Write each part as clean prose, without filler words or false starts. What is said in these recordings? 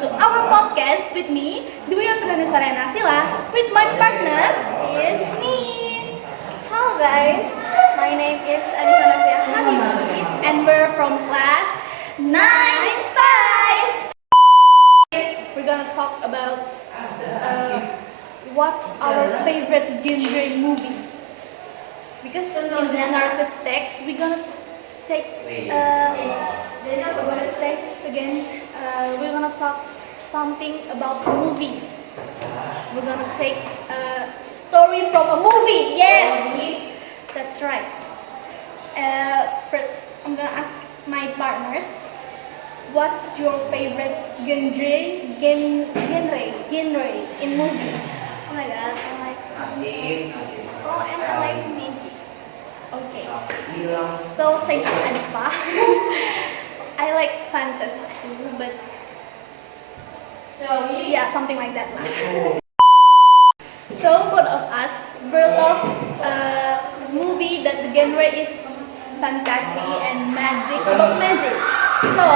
to our podcast with me, Dwi Pranisarena Sila, with my partner Is me. Hello guys, my name is Anissa Navia Habibi. and we're from class 9-5. We're gonna talk about what's our favorite genre movie. Because in this narrative text, we're gonna take what it says again. We're gonna talk something about a movie. We're gonna take a story from a movie. Yes, that's right. First, I'm gonna ask my partners, what's your favorite genre in movie? Oh my god, I like Asin. Oh, and I like magic. Okay. So same as Anifa. I like fantasy too, but yeah, something like that lah. So both of us we love movie that the genre is fantasy and magic, about magic. So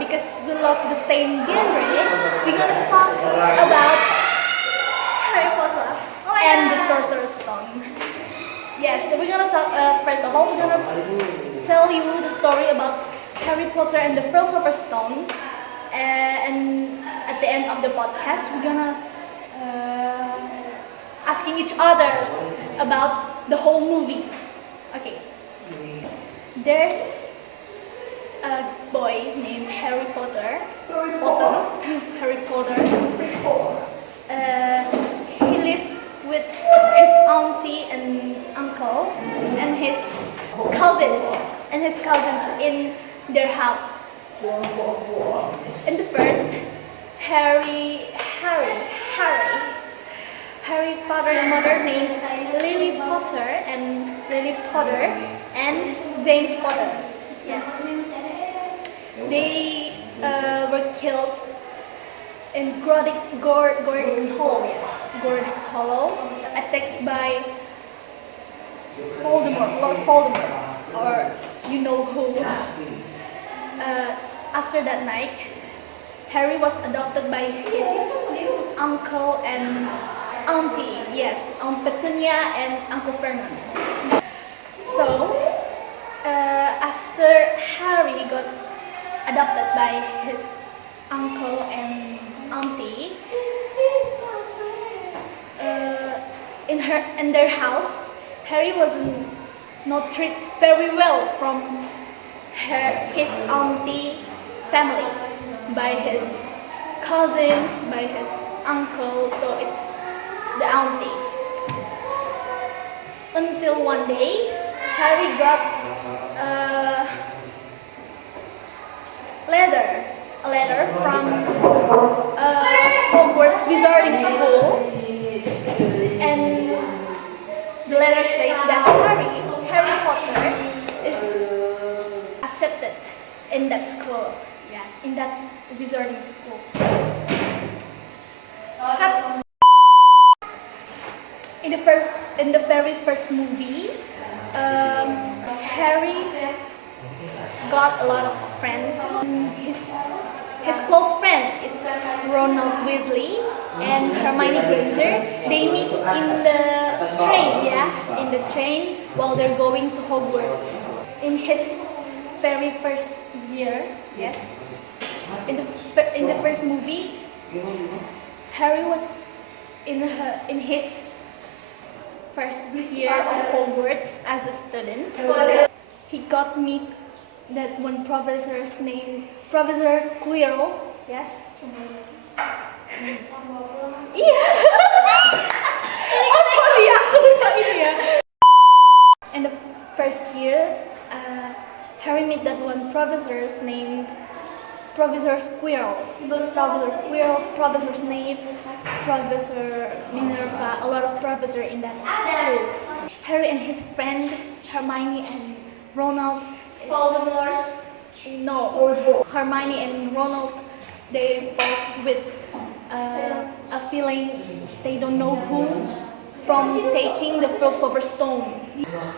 because we love the same genre, we're gonna talk about Harry Potter. Oh my and the god. Sorcerer's Stone. Yes, so we're gonna talk. First of all, we're gonna tell you the story about Harry Potter and the Philosopher's Stone, and at the end of the podcast, we're gonna asking each others about the whole movie. Okay. There's a boy named Harry Potter. Harry Potter. He lived with his auntie and uncle and his cousins in their house. In the first, Harry father and mother named Lily Potter and James Potter. Yes, they were killed in Gordix Hollow, attacked by Lord Voldemort, or you know who. After that night, Harry was adopted by his uncle and auntie, yes, Aunt Petunia and Uncle Vernon. So, after Harry got adopted by his uncle and auntie, in their house, Harry was not treated very well from his auntie family, by his cousins, by his uncle, so it's the auntie. Until one day, Harry got a letter from Hogwarts Wizarding School, and the letter says that Harry Potter is accepted in that school. Yes, in that wizarding school. Cut. In the very first movie, Harry got a lot of friends. His close friend is Ronald Weasley and Hermione Granger. They meet in the train while they're going to Hogwarts. In his very first year, yes, in the first movie, Harry was in his first year of Hogwarts as a student. He got meet that one professor's named Professor Quirrell. Yes. Iya. Oh sorry, aku lupa ini ya. In the first year, Harry met that one professor's named Professor Quirrell. Professor's name, Professor Minerva, a lot of professors in that school. Harry and his friend Hermione and Ronald. Voldemort. No, Hermione and Ronald, they fought with a feeling they don't know who from taking the Philosopher's Stone.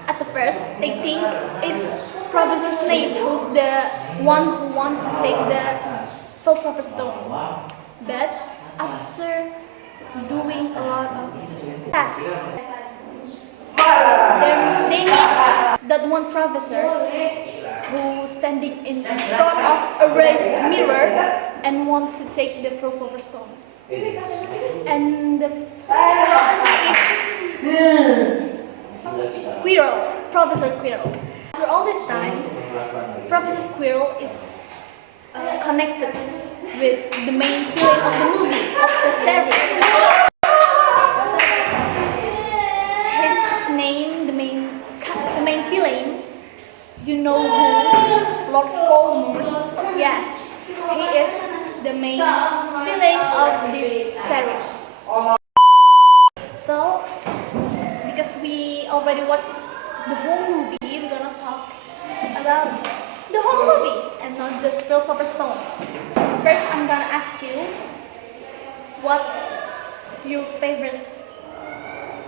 At the first, they think it's Professor Snape who's the one who wants to take the Philosopher's Stone. But after doing a lot of tasks, they meet that one professor who's standing in front of a raised mirror and want to take the Philosopher's Stone. And the professor is Quirrell, Professor Quirrell. After all this time, Professor Quirrell is connected with the main villain of the movie, of the series. His name, the main villain, you know who? Lord Voldemort. Yes, he is the main villain of this series. So, because we already watched the whole movie, we're gonna talk about the whole movie and not just Philosopher's Stone. First, I'm gonna ask you, what's your favorite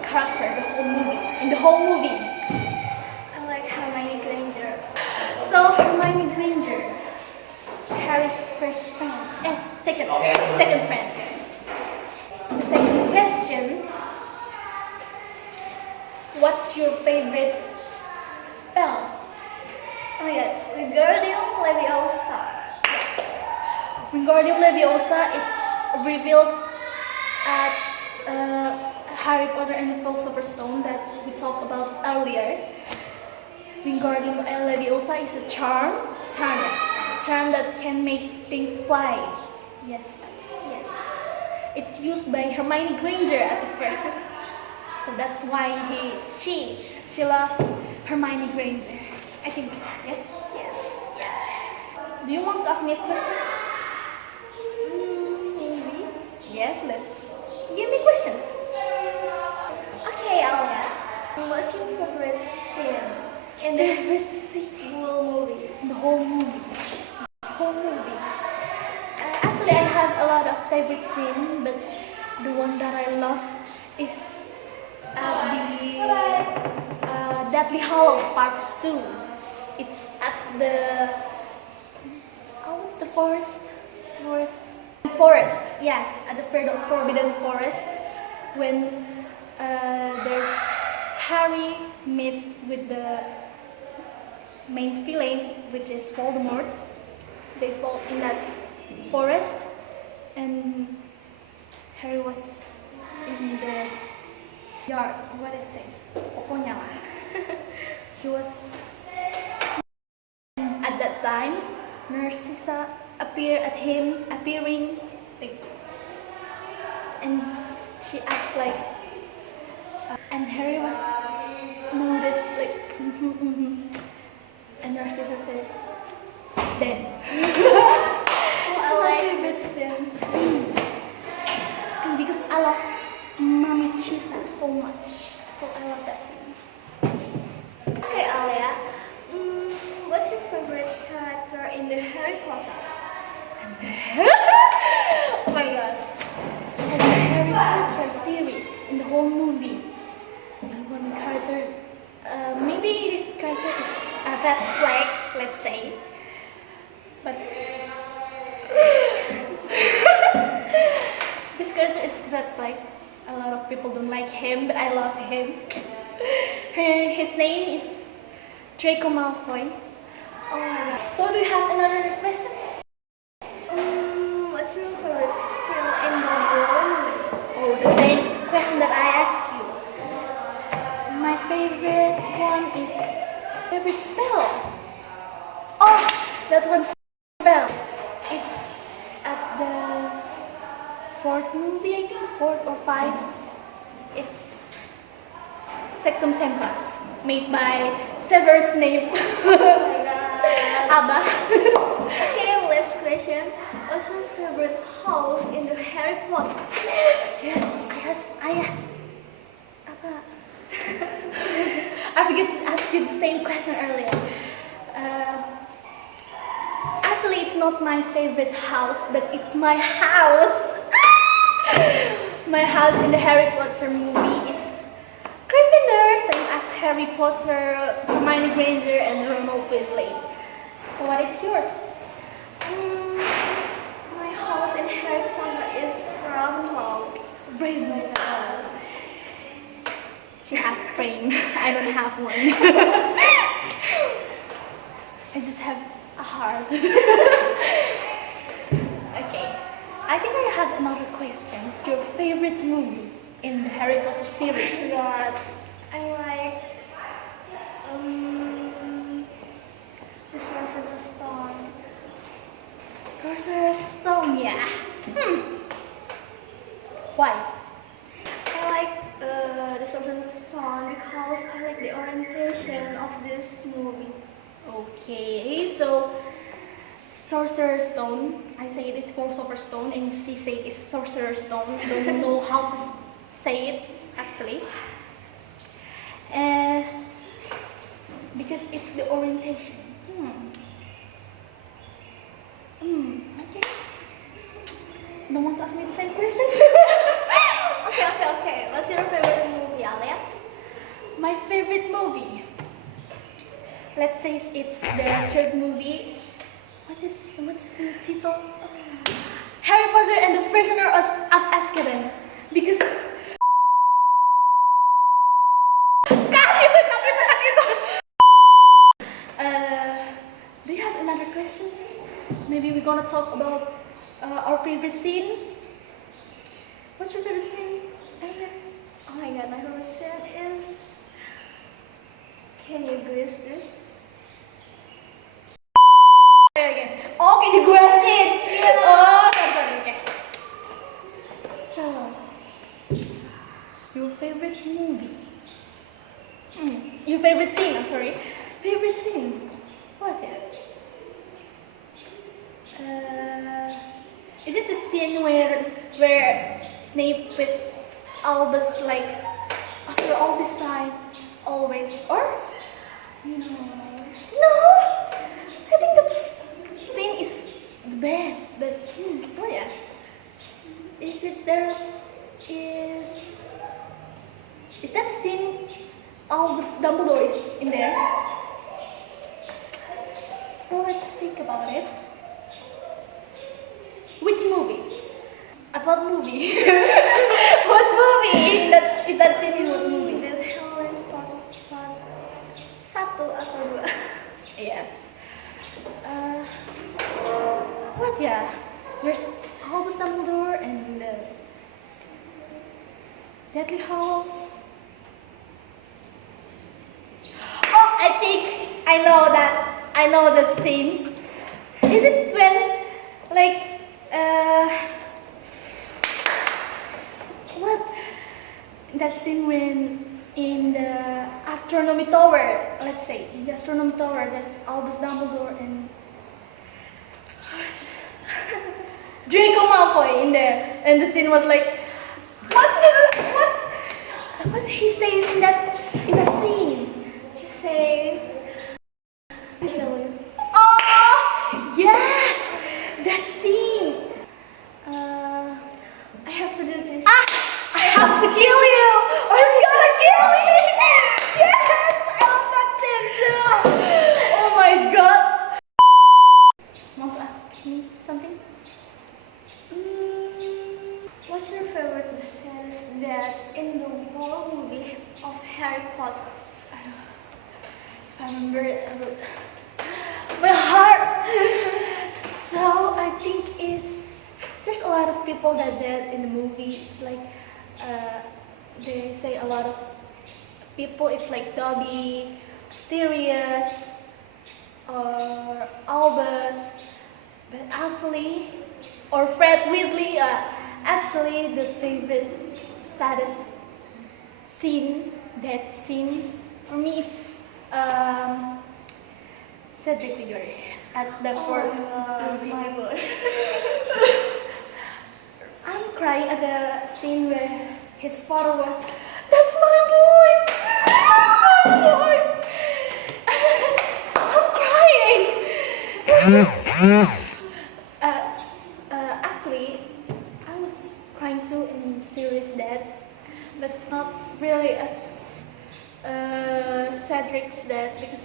character in the whole movie? I like Hermione Granger. So, Hermione Granger, Harry's first friend. Second friend. The second question, what's your favorite spell? Oh my god, Wingardium Leviosa. Wingardium Leviosa, it's revealed at Harry Potter and the Philosopher's Stone that we talked about earlier. Wingardium Leviosa is a charm that can make things fly. Yes. It's used by Hermione Granger at the first, so that's why she loved Hermione Granger. I think yes. Do you want to ask me questions? Maybe. Yes, let's give me questions. Okay, Alia. What's your favorite scene in the whole movie? The whole movie. Actually, I have a lot of favorite scenes, but the one that I love is the Deathly Hallows Part 2. It's at the forest. Yes, at the Forbidden Forest, when there's Harry meet with the main villain, which is Voldemort. They fall in that forest, and Harry was in the yard. What it says? Pokoknya lah. He was. At that time, Narcissa appearing, like, and she asked like, and Harry was nodded like, and Narcissa said, dead. It's my favorite scene because I love Mommy Chisa so much, so I love that scene. Okay, Alia. What's your favorite character in the Harry Potter? Oh my god. And the Harry Potter series, in the whole movie, the one character, maybe this character is a red flag, let's say, but this character is red flag. A lot of people don't like him, but I love him. His name is Draco Malfoy. Oh my god. So do you have another questions? What's your favorite spell in the whole movie? Oh, the same question that I asked you. My favorite one is favorite spell. Oh, that one spell. It's at the fourth movie, I think, 4th or 5. It's Sectum Sempra, made by Severus Snape. Oh my god. Abba. Okay, last question. What's your favorite house in the Harry Potter? Yes, Abba. I forgot to ask you the same question earlier. Actually, it's not my favorite house, but it's my house. My house in the Harry Potter movie is Gryffindor, same as Harry Potter, Hermione Granger, and Ronald Weasley. So what is yours? My frame. I don't have one. I just have a heart. Okay. I think I have another question. Your favorite movie in the Harry Potter series? God, I like the Sorcerer's Stone. Sorcerer's Stone, yeah. Why? I like the Sorcerer's Stone because I like the orientation of this movie. Okay, so Sorcerer's Stone. I say it is Philosopher's Stone, and she say it is Sorcerer's Stone. I don't know how to say it actually. Because it's the orientation. Okay. Don't want to ask me the same questions. Okay. What's your favorite movie, Alia? My favorite movie. Let's say it's the third movie. What's the title? Harry Potter and the Prisoner of Azkaban. Because cut itu. Do you have another questions? Maybe we're gonna talk about our favorite scene. What's your favorite scene? Oh my god, my favorite scene is. Can you guess this? Okay. Oh, can you guess it? Yeah. Oh, sorry. Okay. So, your favorite movie? Your favorite scene? I'm sorry. Favorite scene? What? Is it the scene where Snape with Albus like after all this time always or no? I think that scene is the best. But oh yeah, is it there? Is that scene Albus Dumbledore is in there? So let's think about it. Which movie? At what movie? What movie? That's scene in what movie? The Halloween part 1 atau 2? Yes. What yeah? There's Albus Dumbledore and Deathly Hallows. Oh, I think I know that. I know the scene. Is it when like what? That scene when in the astronomy tower, let's say, in the astronomy tower, there's Albus Dumbledore and Draco Malfoy in there, and the scene was like, what he says in that scene? He says, kill you. Oh yes, that scene. I have to do this. I have to kill you, or he's gonna kill me. Yes, I love that scene too. Oh my god. Want to ask me something? What's your favorite scenes that in the whole movie of Harry Potter? If I remember it, my heart. So I think there's a lot of people that dead in the movie. It's like they say a lot of people. It's like Dobby, Sirius, or Albus, but actually, or Fred Weasley. Actually, the favorite saddest scene, that scene for me, it's Cedric Diggory at the fourth movie. My boy. I'm crying at the scene where his father was. That's my boy. That's my boy. I'm crying. Actually, I was crying too in Sirius' death, but not really as Cedric's death because.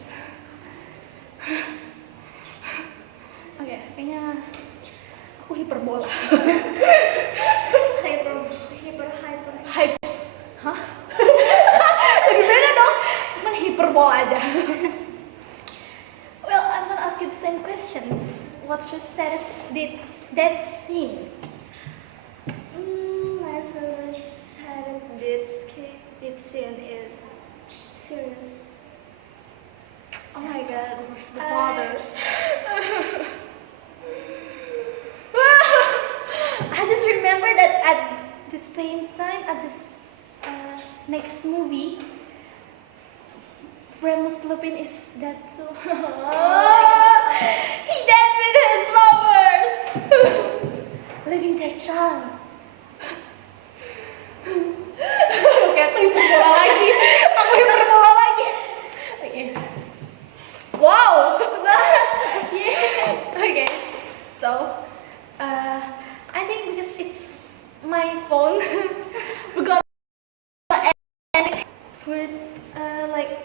Oke, kayaknya aku hiperbola. hyper. Hype. Hah? Lebih beda mall aja. Well, I'm gonna ask you the same questions. What's your saddest death scene? My favorite sad death scene is serious. Oh my God, where's the I- father? I just remember that at the same time, at this next movie, Remus Lupin is dead too. He dead with his lovers, leaving their child. Oke, aku hiperbola lagi. Aku hiperbola lagi. Oke. Wow. Yeah. Okay. So, I think because it's my phone, we're gonna end it with like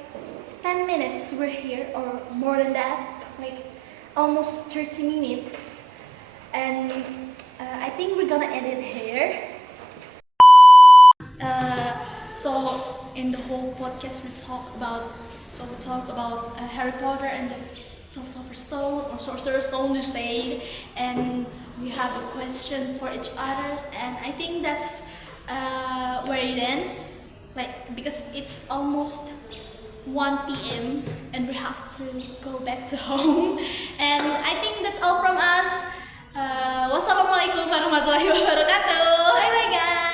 10 minutes. We're here, or more than that, like almost 30 minutes, and I think we're gonna end it here. So in the whole podcast we talk about Harry Potter and the Philosopher's Stone or Sorcerer's Stone, you say, and we have a question for each other, and I think that's where it ends. Like, because it's almost 1 p.m. and we have to go back to home, and I think that's all from us. Wassalamualaikum warahmatullahi wabarakatuh. Bye bye guys.